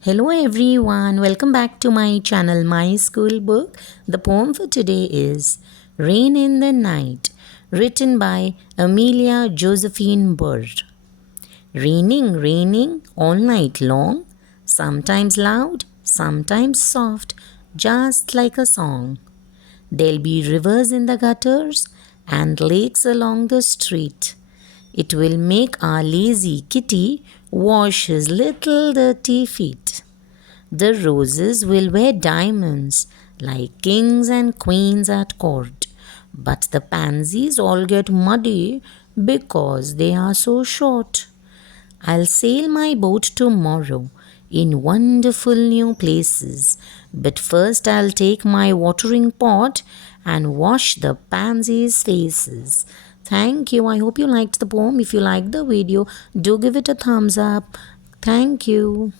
Hello everyone, welcome back to my channel My School Book. The poem for today is Rain in the Night, written by Amelia Josephine Burr. Raining, raining all night long, sometimes loud, sometimes soft, just like a song. There'll be rivers in the gutters and lakes along the street. It will make our lazy kitty wash his little dirty feet. The roses will wear diamonds like kings and queens at court, but the pansies all get muddy because they are so short. I'll sail my boat tomorrow in wonderful new places, but first I'll take my watering pot and wash the pansies' faces. Thank you. I hope you liked the poem. If you liked the video, do give it a thumbs up. Thank you.